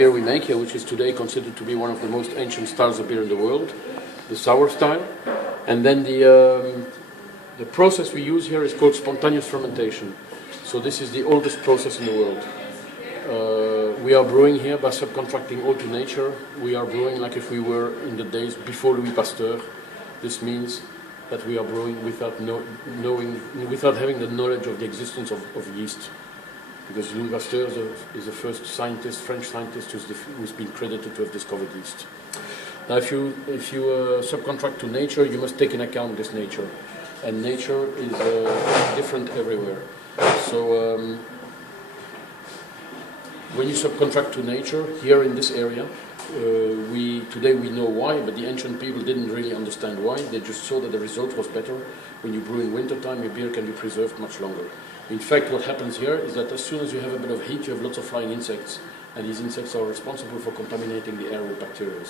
beer we make here, which is today considered to be one of the most ancient styles of beer in the world, the sour style. And then the process we use here is called spontaneous fermentation. So this is the oldest process in the world. We are brewing here by subcontracting all to nature. We are brewing like if we were in the days before Louis Pasteur. This means that we are brewing without having the knowledge of the existence of yeast. Because Louis Pasteur is the first scientist, French scientist, who's been credited to have discovered yeast. Now, if you subcontract to nature, you must take into account this nature, and nature is different everywhere. So, when you subcontract to nature here in this area, today we know why, but the ancient people didn't really understand why. They just saw that the result was better. When you brew in wintertime, your beer can be preserved much longer. In fact, what happens here is that as soon as you have a bit of heat, you have lots of flying insects, and these insects are responsible for contaminating the air with bacteria.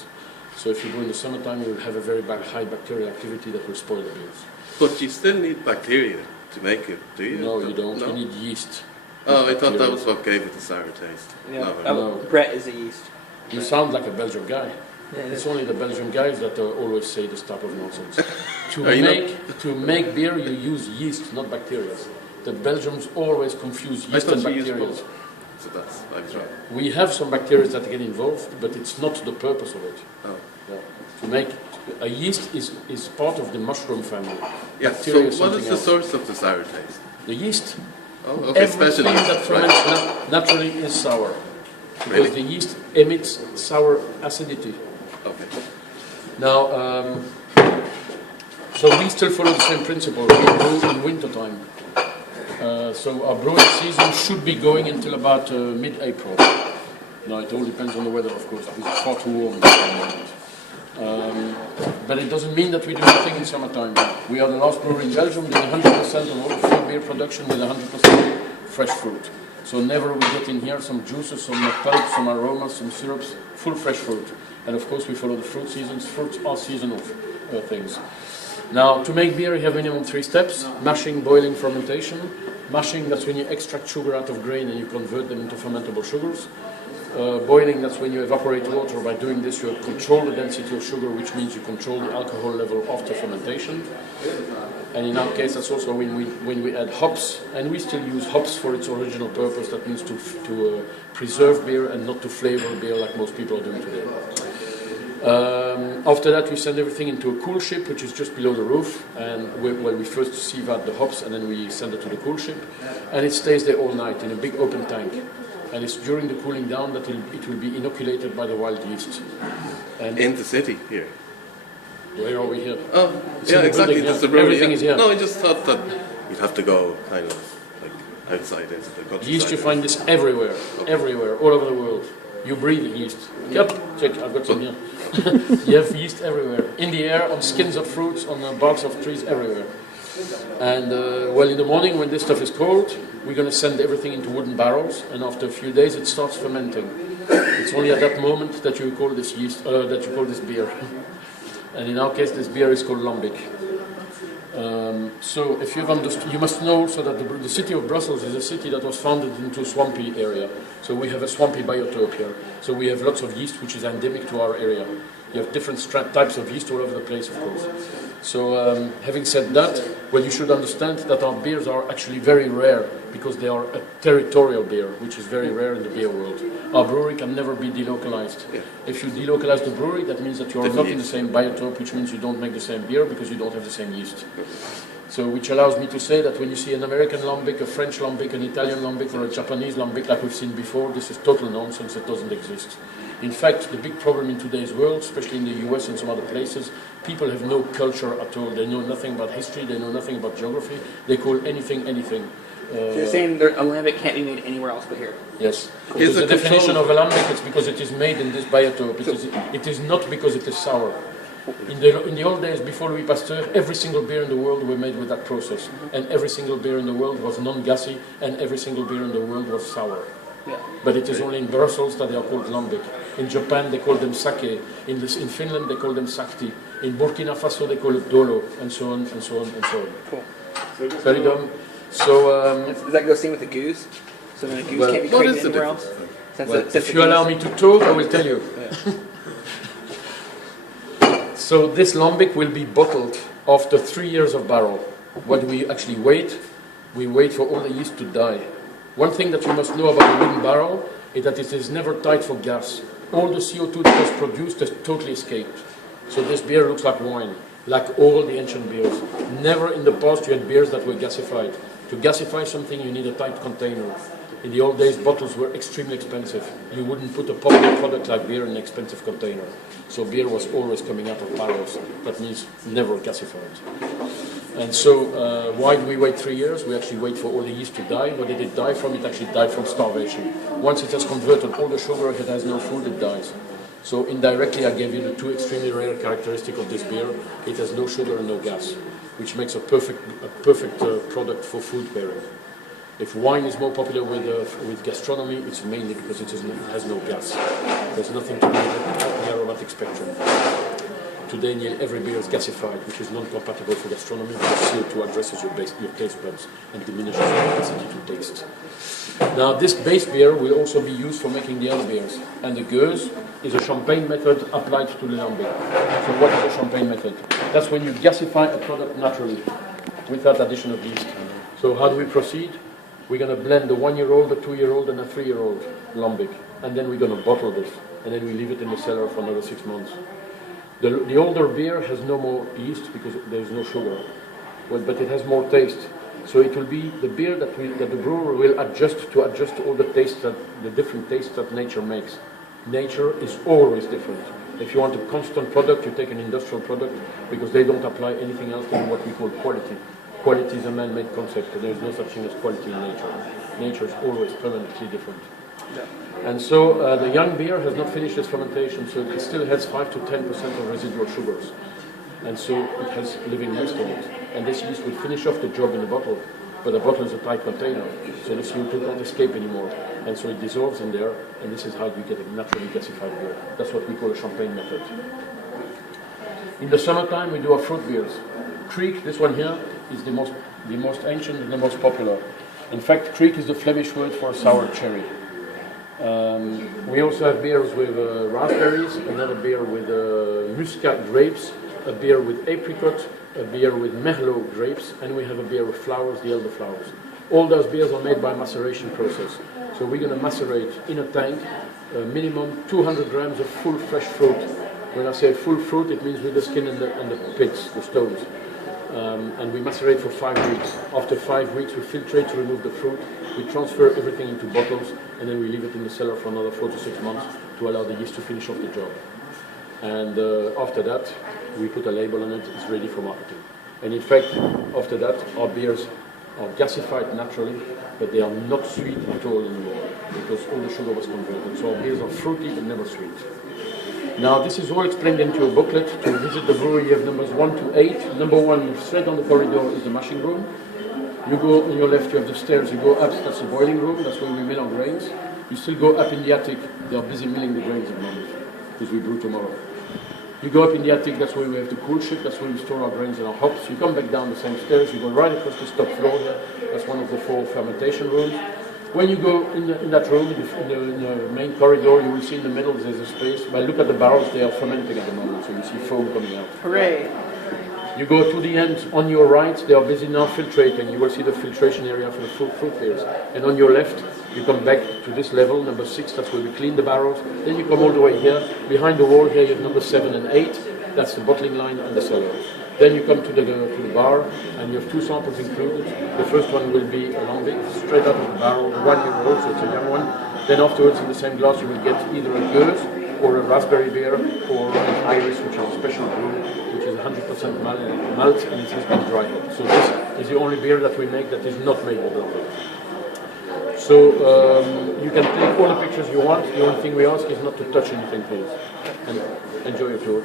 So if you brew in the summertime, you will have a very high bacterial activity that will spoil the beers. But you still need bacteria to make it, do you? No, you don't. No? You need yeast. Oh, I thought that was what gave it the sour taste. Yeah. No. Brett is a yeast. You sound like a Belgian guy. Yeah, It's only the Belgian guys that always say this type of nonsense. To make beer, you use yeast, not bacteria. The Belgians always confuse yeast and bacteria. So that's right. We have some bacteria that get involved, but it's not the purpose of it. Oh. Yeah. To make a yeast is part of the mushroom family. Yeah. Bacteria So what is the else. source of the sour taste? The yeast. Oh, okay. Everything that ferments naturally is sour. Because the yeast emits sour acidity. Okay. Now, so we still follow the same principle. We brew in wintertime. So our brewing season should be going until about mid-April. Now it all depends on the weather, of course, because it's far too warm at the moment. But it doesn't mean that we do nothing in summertime. We are the last brewery in Belgium doing 100% of all the fruit beer production with 100% fresh fruit. So never we get in here some juices, some pulp, some aromas, some syrups, full fresh fruit. And of course we follow the fruit seasons. Fruits are seasonal things. Now, to make beer, you have minimum 3 steps: mashing, boiling, fermentation. Mashing, that's when you extract sugar out of grain and you convert them into fermentable sugars. Boiling, that's when you evaporate water. By doing this, you control the density of sugar, which means you control the alcohol level after fermentation. And in our case, that's also when we add hops, and we still use hops for its original purpose. That means to preserve beer and not to flavor beer like most people are doing today. After that, we send everything into a cool ship, which is just below the roof, and we first sieve out the hops, and then we send it to the cool ship, and it stays there all night in a big open tank. And it's during the cooling down that it will be inoculated by the wild yeast. And in the city here. Where are we here? Oh, it's yeah, exactly. Building, the brewery. Everything is here. No, I just thought that you'd have to go kind of like outside into the countryside. Yeast, you find this everywhere, everywhere, all over the world. You breathe yeast. Yep, check, I've got some here. You have yeast everywhere. In the air, on skins of fruits, on the barks of trees, everywhere. And in the morning when this stuff is cold, we're going to send everything into wooden barrels, and after a few days it starts fermenting. It's only at that moment that you call this yeast, that you call this beer. And in our case, this beer is called lambic. So if you've understood, you must know so that the city of Brussels is a city that was founded into a swampy area. So we have a swampy biotope here. So we have lots of yeast which is endemic to our area. You have different types of yeast all over the place, of course. So having said that, well, you should understand that our beers are actually very rare because they are a territorial beer, which is very rare in the beer world. Our brewery can never be delocalized. Yeah. If you delocalize the brewery, that means that you are not in the same biotope, which means you don't make the same beer because you don't have the same yeast. So which allows me to say that when you see an American lambic, a French lambic, an Italian lambic, or a Japanese lambic like we've seen before, this is total nonsense. It doesn't exist. In fact, the big problem in today's world, especially in the US and some other places, people have no culture at all. They know nothing about history, they know nothing about geography, they call anything, anything. So you're saying a lambic can't be made anywhere else but here? Yes. The definition of a lambic is because it is made in this biotope. It is not because it is sour. In the old days, before Louis Pasteur, every single beer in the world were made with that process. And every single beer in the world was non-gassy, and every single beer in the world was sour. Yeah. But it is only in Brussels that they are called lambic. In Japan, they call them sake. In Finland, they call them sakti. In Burkina Faso, they call it dolo, and so on, and so on, and so on. Cool. Very dumb. So, does that go same with the goose? So then a goose can't be created anywhere else? If you allow me to talk, I will tell you. So this lambic will be bottled after 3 years of barrel. What we actually wait, we wait for all the yeast to die. One thing that you must know about a wooden barrel is that it is never tight for gas. All the CO2 that was produced has totally escaped. So this beer looks like wine, like all the ancient beers. Never in the past you had beers that were gasified. To gasify something, you need a tight container. In the old days, bottles were extremely expensive. You wouldn't put a popular product like beer in an expensive container. So beer was always coming out of barrels. That means never gasified. And so why do we wait 3 years? We actually wait for all the yeast to die. What did it die from? It actually died from starvation. Once it has converted all the sugar, if it has no food, it dies. So indirectly, I gave you the two extremely rare characteristics of this beer. It has no sugar and no gas, which makes a perfect product for food pairing. If wine is more popular with gastronomy, it's mainly because it has no gas. There's nothing to do with the aromatic spectrum. Today, nearly every beer is gasified, which is non-compatible for gastronomy because CO2 addresses your taste buds and diminishes the capacity to taste. Now, this base beer will also be used for making the other beers. And the gueuse is a champagne method applied to the lambic. So what is a champagne method? That's when you gasify a product naturally, without addition of yeast. So how do we proceed? We're going to blend the 1-year-old, a 2-year-old, and a 3-year-old lambic. And then we're going to bottle this. And then we leave it in the cellar for another 6 months. The older beer has no more yeast because there's no sugar. But it has more taste. So it will be the beer that the brewer will adjust to all the tastes, the different tastes that nature makes. Nature is always different. If you want a constant product, you take an industrial product because they don't apply anything else than what we call quality. Quality is a man-made concept. There is no such thing as quality in nature. Nature is always permanently different. Yeah. And so the young beer has not finished its fermentation, so it still has 5 to 10% of residual sugars. And so it has living yeast in it. And this yeast will finish off the job in the bottle, but the bottle is a tight container, so the CO2 can't escape anymore. And so it dissolves in there, and this is how you get a naturally gasified beer. That's what we call a champagne method. In the summertime, we do our fruit beers. Kriek, this one here, is the most ancient and the most popular. In fact, Kriek is the Flemish word for sour cherry. We also have beers with raspberries, another beer with muscat grapes, a beer with apricot, a beer with merlot grapes, and we have a beer with flowers, the elderflowers. All those beers are made by maceration process. So we're going to macerate in a tank minimum 200 grams of full fresh fruit. When I say full fruit, it means with the skin and the pits, the stones. And we macerate for 5 weeks. After 5 weeks, we filtrate to remove the fruit. We transfer everything into bottles, and then we leave it in the cellar for another 4 to 6 months to allow the yeast to finish off the job. And after that, we put a label on it. It's ready for marketing. And in fact, after that, our beers are gasified naturally, but they are not sweet at all anymore because all the sugar was converted. So our beers are fruity but never sweet. Now, this is all explained into a booklet. To visit the brewery, you have numbers 1 to 8. Number 1, straight on the corridor, is the mashing room. You go on your left, you have the stairs. You go up, that's the boiling room. That's where we mill our grains. You still go up in the attic. They are busy milling the grains at the moment because we brew tomorrow. You go up in the attic, that's where we have the cool ship. That's where we store our grains and our hops. You come back down the same stairs. You go right across the top floor here. That's one of the 4 fermentation rooms. When you go in that room, in the main corridor, you will see in the middle there's a space. But look at the barrels, they are fermenting at the moment, so you see foam coming out. Hooray! You go to the end, on your right, they are busy now filtrating. You will see the filtration area for the fruit beers. And on your left, you come back to this level, number 6, that's where we clean the barrels. Then you come all the way here. Behind the wall here, you have number 7 and 8. That's the bottling line and the cellar. Then you come to the bar, and you have 2 samples included. The first one will be a lambic, straight out of the barrel, 1-year-old, so it's a young one. Then afterwards, in the same glass, you will get either a gueuse, or a raspberry beer, or an iris, which is a special brew, which is 100% malt, and it has been dried. So this is the only beer that we make that is not made with lambic. So you can take all the pictures you want. The only thing we ask is not to touch anything, please. And enjoy your tour.